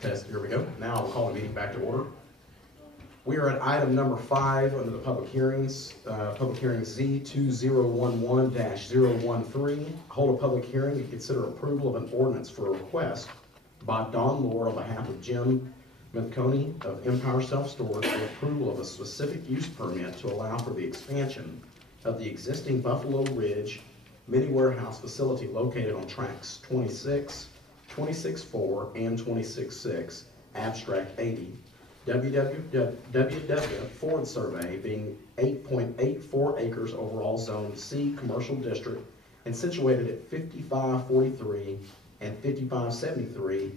Test, here we go. Now I'll call the meeting back to order. We are at item number 5 under the public hearings. Public hearing Z2011-013. Hold a public hearing to consider approval of an ordinance for a request by Don Lord on behalf of Jim Mithconi of Empire Self-Storage for approval of a specific use permit to allow for the expansion of the existing Buffalo Ridge mini warehouse facility located on tracks 26, 26.4, and 26.6, abstract 80. WW Ford survey being 8.84 acres overall zone C commercial district and situated at 5543 and 5573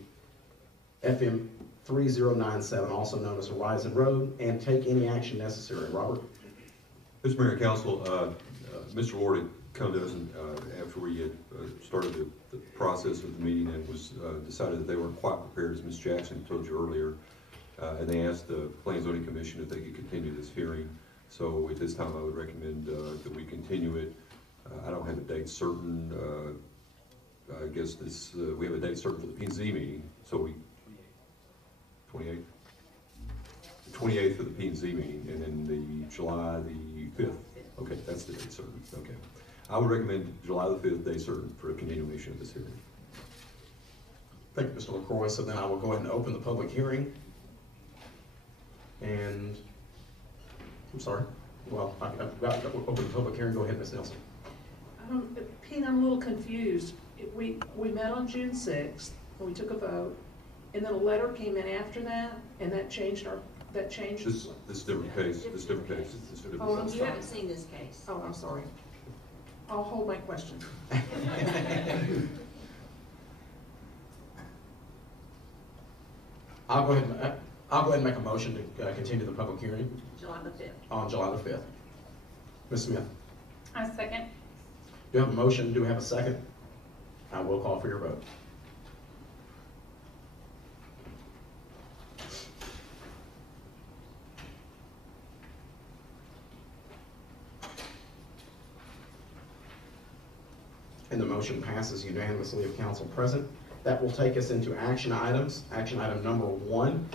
FM 3097, also known as Horizon Road, and take any action necessary. Robert? Mr. Mayor and Council, Mr. Lord had come to us and, after we had started the process of the meeting, and was decided that they weren't quite prepared, as Ms. Jackson told you earlier, and they asked the Planning and Zoning Commission if they could continue this hearing. So at this time I would recommend that we continue it. I don't have a date certain. I guess this we have a date certain for the P&Z meeting, so we 28th? The 28th for the P&Z meeting, and then the July the 5th. Okay, that's the date certain. Okay. I would recommend July the 5th, day certain, for a continuation of this hearing. Thank you, Mr. LaCroix. So then I will go ahead and open the public hearing. And, I'm sorry. Well, I've got to open the public hearing. Go ahead, Ms. Nelson. Pete, I'm a little confused. We met on June 6th, and we took a vote, and then a letter came in after that, and that changed our, This different case, this different case. This different Oh, I'm case. You haven't seen this case. Oh, I'm sorry. I'll hold my question. I'll go ahead and make a motion to continue the public hearing July the 5th. on July the 5th. Ms. Smith? I second. Do you have a motion? Do we have a second? I will call for your vote. And the motion passes unanimously of council present. That will take us into action items. Action item number 1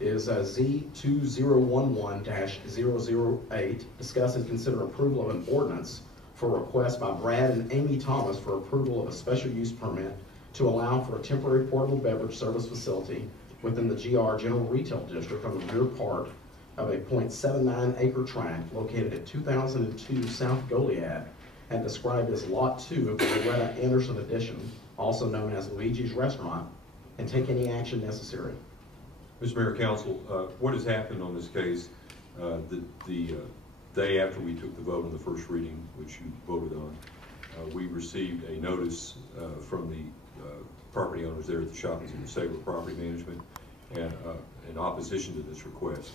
is Z2011-008. Discuss and consider approval of an ordinance for a request by Brad and Amy Thomas for approval of a special use permit to allow for a temporary portable beverage service facility within the GR General Retail District on the rear part of a 0.79 acre tract located at 2002 South Goliad and described as Lot 2 of the Loretta Anderson Addition, also known as Luigi's Restaurant, and take any action necessary. Mr. Mayor and Council, what has happened on this case, the day after we took the vote on the first reading, which you voted on, we received a notice from the property owners there at the shopping center, Sabre Property Management, and in opposition to this request.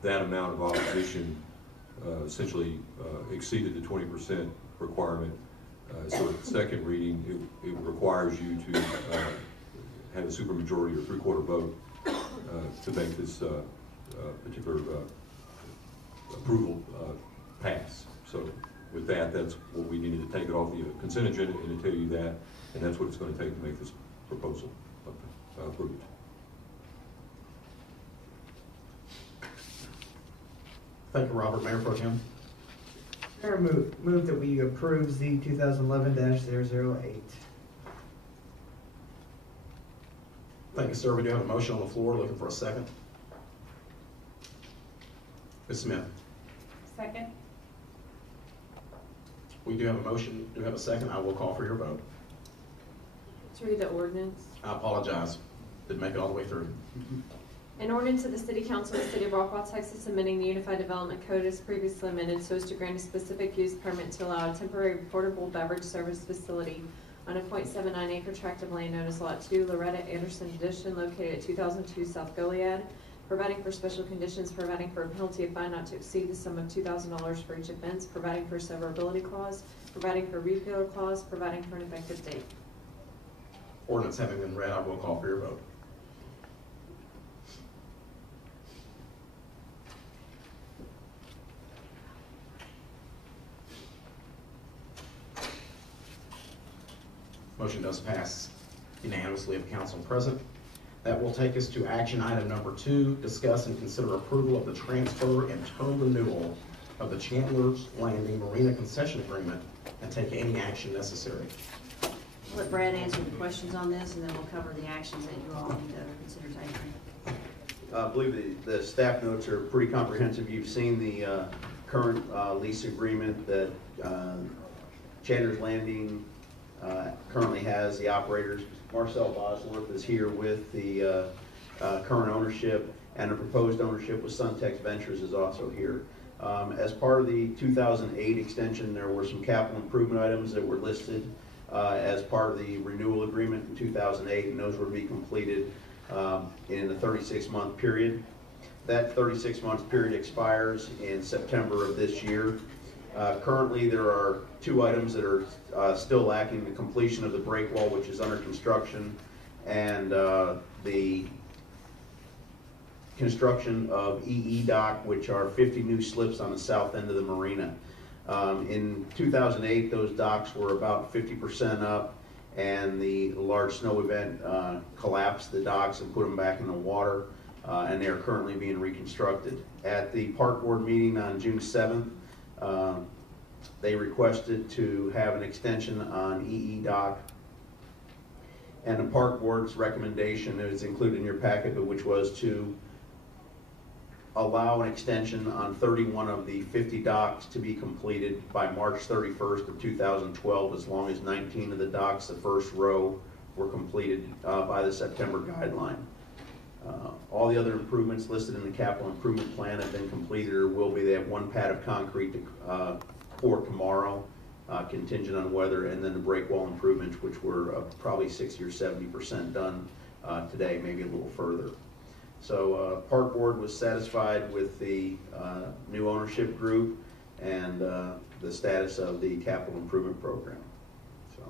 That amount of opposition essentially exceeded the 20% requirement. So at the second reading, it requires you to have a supermajority or 3/4 vote to make this particular approval pass. So with that, that's what we needed to take it off the consent agenda and to tell you that, and that's what it's going to take to make this proposal approved. Thank you, Robert. Mayor Pro Tem. Mayor, move that we approve Z 2011-008. Thank you, sir. We do have a motion on the floor. Looking for a second. Ms. Smith. Second. We do have a motion. Do we have a second? I will call for your vote. Let's read the ordinance. I apologize. Didn't make it all the way through. An ordinance of the City Council of the City of Rockwall, Texas, amending the Unified Development Code as previously amended so as to grant a specific use permit to allow a temporary portable beverage service facility on a 0.79 acre tract of land known as Lot 2, Loretta Anderson Addition, located at 2002 South Goliad, providing for special conditions, providing for a penalty of fine not to exceed the sum of $2,000 for each offense, providing for a severability clause, providing for a repeal clause, providing for an effective date. Ordinance having been read, I will call for your vote. Motion does pass unanimously of council present. That will take us to action item number 2, discuss and consider approval of the transfer and term renewal of the Chandler's Landing Marina concession agreement and take any action necessary. I'll let Brad answer the questions on this, and then we'll cover the actions that you all need to consider taking. I believe the staff notes are pretty comprehensive. You've seen the current lease agreement that Chandler's Landing currently has. The operators, Marcel Bosworth, is here with the current ownership, and the proposed ownership with Suntex Ventures is also here. As part of the 2008 extension, there were some capital improvement items that were listed as part of the renewal agreement in 2008, and those were to be completed in the 36-month period. That 36-month period expires in September of this year. Currently, there are 2 items that are still lacking: the completion of the break wall, which is under construction, and the construction of EE dock, which are 50 new slips on the south end of the marina. In 2008, those docks were about 50% up, and the large snow event collapsed the docks and put them back in the water, and they are currently being reconstructed. At the park board meeting on June 7th, they requested to have an extension on EE dock, and the park board's recommendation is included in your packet, which was to allow an extension on 31 of the 50 docks to be completed by March 31st of 2012, as long as 19 of the docks, the first row, were completed by the September guideline. All the other improvements listed in the capital improvement plan have been completed or will be. They have 1 pad of concrete to pour tomorrow, contingent on weather, and then the break wall improvements, which were probably 60 or 70% done today, maybe a little further. So park board was satisfied with the new ownership group and the status of the capital improvement program. So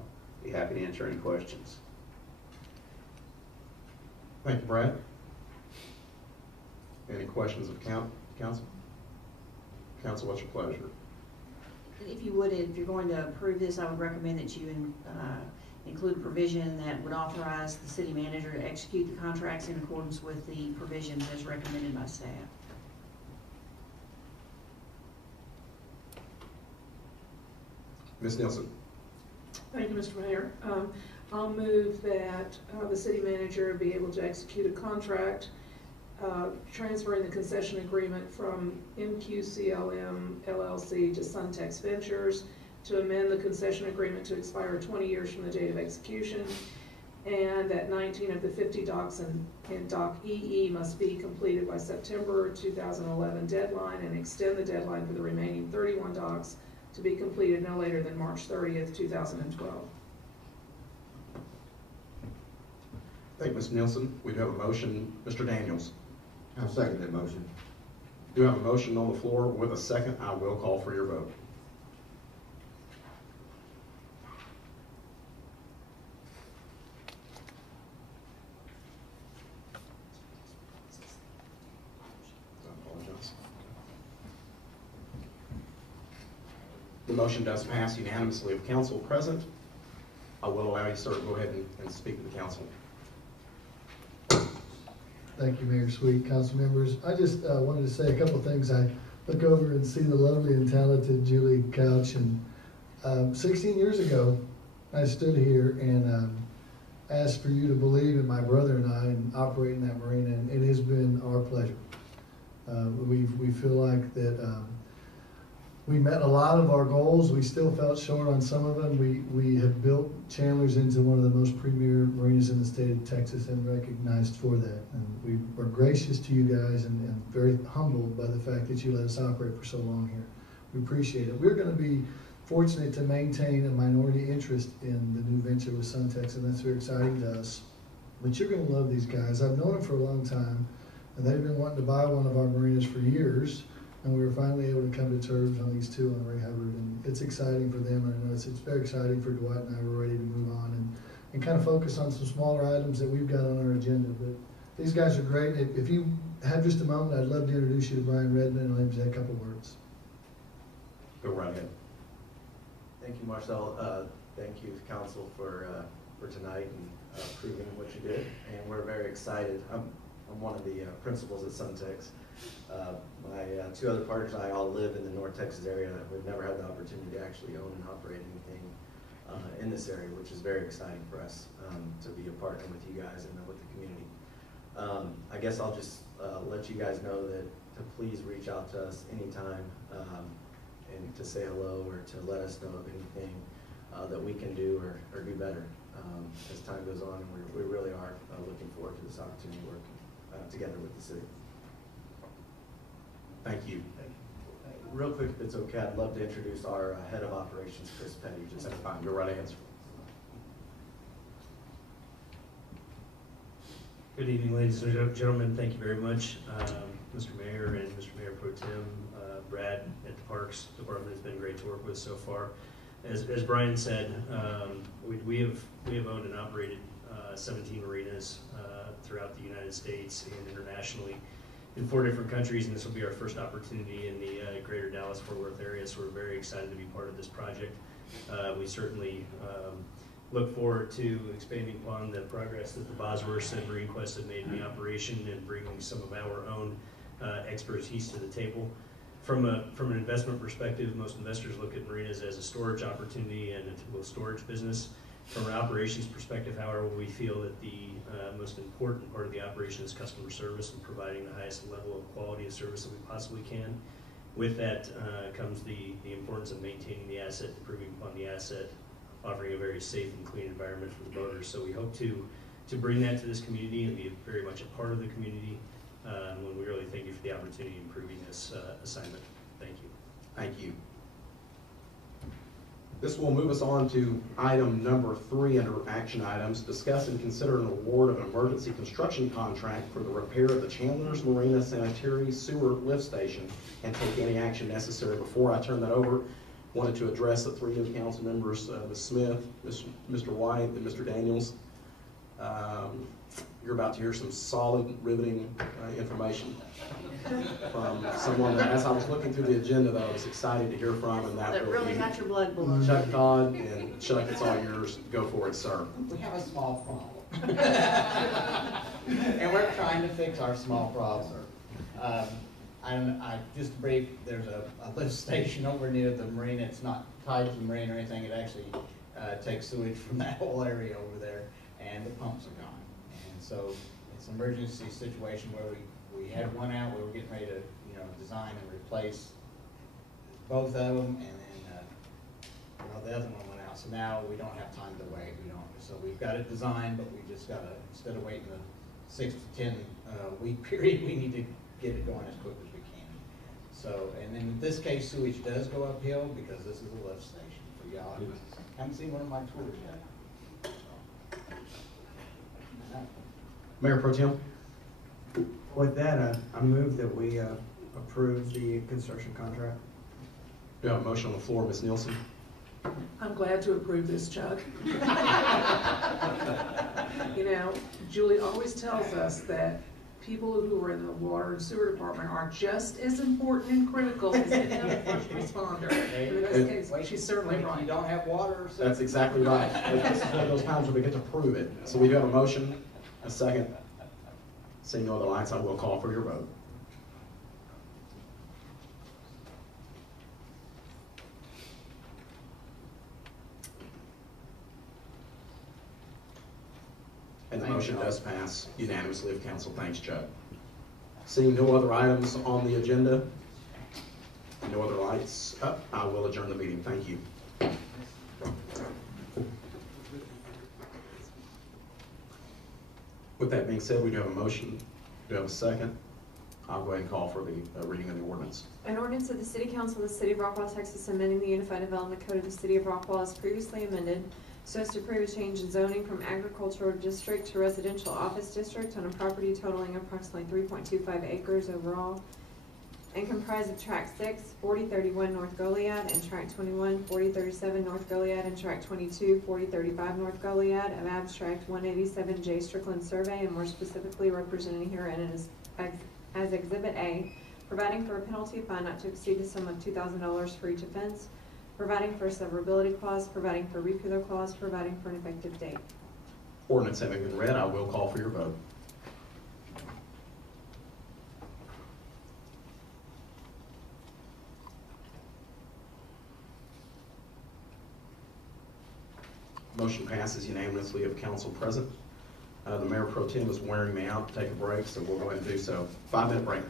be happy to answer any questions. Thank you, Brad. Any questions of council? Council, what's your pleasure? If you would, if you're going to approve this, I would recommend that you include a provision that would authorize the city manager to execute the contracts in accordance with the provisions as recommended by staff. Ms. Nielsen. Thank you, Mr. Mayor. I'll move that the city manager be able to execute a contract transferring the concession agreement from MQCLM LLC to Suntex Ventures, to amend the concession agreement to expire 20 years from the date of execution, and that 19 of the 50 docks in Dock EE must be completed by September 2011 deadline, and extend the deadline for the remaining 31 docks to be completed no later than March 30th, 2012. Thank you, Ms. Nielsen. We do have a motion. Mr. Daniels. I'll second that motion. Do have a motion on the floor with a second. I will call for your vote. I apologize. The motion does pass unanimously of council present. I will allow you, sir, to go ahead and speak to the council. Thank you, Mayor Sweet, council members. I just wanted to say a couple of things. I look over and see the lovely and talented Julie Couch, and 16 years ago, I stood here and asked for you to believe in my brother and I in operating that marina, and it has been our pleasure. We feel like that we met a lot of our goals. We still fell short on some of them. We have built Chandler's into one of the most premier marinas in the state of Texas and recognized for that. And we are gracious to you guys and very humbled by the fact that you let us operate for so long here. We appreciate it. We're going to be fortunate to maintain a minority interest in the new venture with Suntex, and that's very exciting to us. But you're going to love these guys. I've known them for a long time, and they've been wanting to buy one of our marinas for years. And we were finally able to come to terms on these 2 on Ray Hubbard, and it's exciting for them. I know it's very exciting for Dwight and I. We're ready to move on and kind of focus on some smaller items that we've got on our agenda. But these guys are great. If you have just a moment, I'd love to introduce you to Brian Redmond and let him say a couple words. Go right ahead. Thank you, Marcel. Thank you, council, for for tonight and approving what you did, and we're very excited. I'm one of the principals at Suntex. My two other partners and I all live in the North Texas area. We've never had the opportunity to actually own and operate anything in this area, which is very exciting for us to be a partner with you guys and with the community. I guess I'll just let you guys know that to please reach out to us anytime and to say hello or to let us know of anything that we can do or do better as time goes on. And we really are looking forward to this opportunity to work together with the city. Thank you. Real quick, if it's okay, I'd love to introduce our head of operations, Chris Petty. Just That's fine, your right answer. Good evening, ladies and gentlemen. Thank you very much. Mr. Mayor and Mr. Mayor Pro Tem, Brad at the Parks Department has been great to work with so far. As Brian said, we have owned and operated 17 marinas throughout the United States and internationally in 4 different countries, and this will be our first opportunity in the greater Dallas-Fort Worth area, so we're very excited to be part of this project. We certainly look forward to expanding upon the progress that the Bosworth and Marine Quest have made in the operation and bringing some of our own expertise to the table. From an investment perspective, most investors look at marinas as a storage opportunity and a typical storage business. From an operations perspective, however, we feel that the most important part of the operation is customer service and providing the highest level of quality of service that we possibly can. With that comes the importance of maintaining the asset, improving upon the asset, offering a very safe and clean environment for the boaters. So we hope to bring that to this community and be very much a part of the community when we really thank you for the opportunity in improving this assignment. Thank you. Thank you. This will move us on to item number 3 under action items. Discuss and consider an award of an emergency construction contract for the repair of the Chandler's Marina Sanitary Sewer Lift Station and take any action necessary. Before I turn that over, wanted to address the 3 new council members, Ms. Smith, Mr. White, and Mr. Daniels. You're about to hear some solid, riveting information from someone that, as I was looking through the agenda, that I was excited to hear from, and that really got your blood boiling. Chuck Todd, and Chuck, it's all yours. Go for it, sir. We have a small problem. And we're trying to fix our small problem. Just brief, there's a lift station over near the marina. It's not tied to the marina or anything. It actually takes sewage from that whole area over there, and the pumps are gone. And so it's an emergency situation where we had one out. We were getting ready to design and replace both of them, and then the other one went out. So now we don't have time to wait. So we've got it designed, but we just got to, instead of waiting the 6 to 10 week period, we need to get it going as quick as we can. So, and in this case, sewage does go uphill because this is a lift station for y'all. Haven't seen one of my tours yet. Mayor Pro Tem. With that, I move that we approve the construction contract. Do you have a motion on the floor, Ms. Nielsen? I'm glad to approve this, Chuck. Julie always tells us that people who are in the water and sewer department are just as important and critical as any other first responder. In this case, she's certainly right. You don't have water. So That's exactly right. This is one of those times where we get to prove it. So we do have a motion, a second. Seeing no other lights, I will call for your vote. And the motion does pass unanimously of council. Thanks, Chuck. Seeing no other items on the agenda, no other lights up, I will adjourn the meeting. Thank you. With that being said, we do have a motion. Do we have a second? I'll go ahead and call for the reading of the ordinance. An ordinance of the City Council of the City of Rockwall, Texas, amending the Unified Development Code of the City of Rockwall as previously amended, so as to approve a change in zoning from agricultural district to residential office district on a property totaling approximately 3.25 acres overall, and comprised of Tract 6, 4031 North Goliad, and Tract 21, 4037 North Goliad, and Tract 22, 4035 North Goliad, of Abstract 187 J. Strickland Survey, and more specifically represented herein as Exhibit A, providing for a penalty fine not to exceed the sum of $2,000 for each offense, providing for a severability clause, providing for a repealer clause, providing for an effective date. Ordinance having been read, I will call for your vote. Motion passes unanimously of council present. The Mayor Pro Tem is wearing me out to take a break, so we'll go ahead and do so. 5-minute break.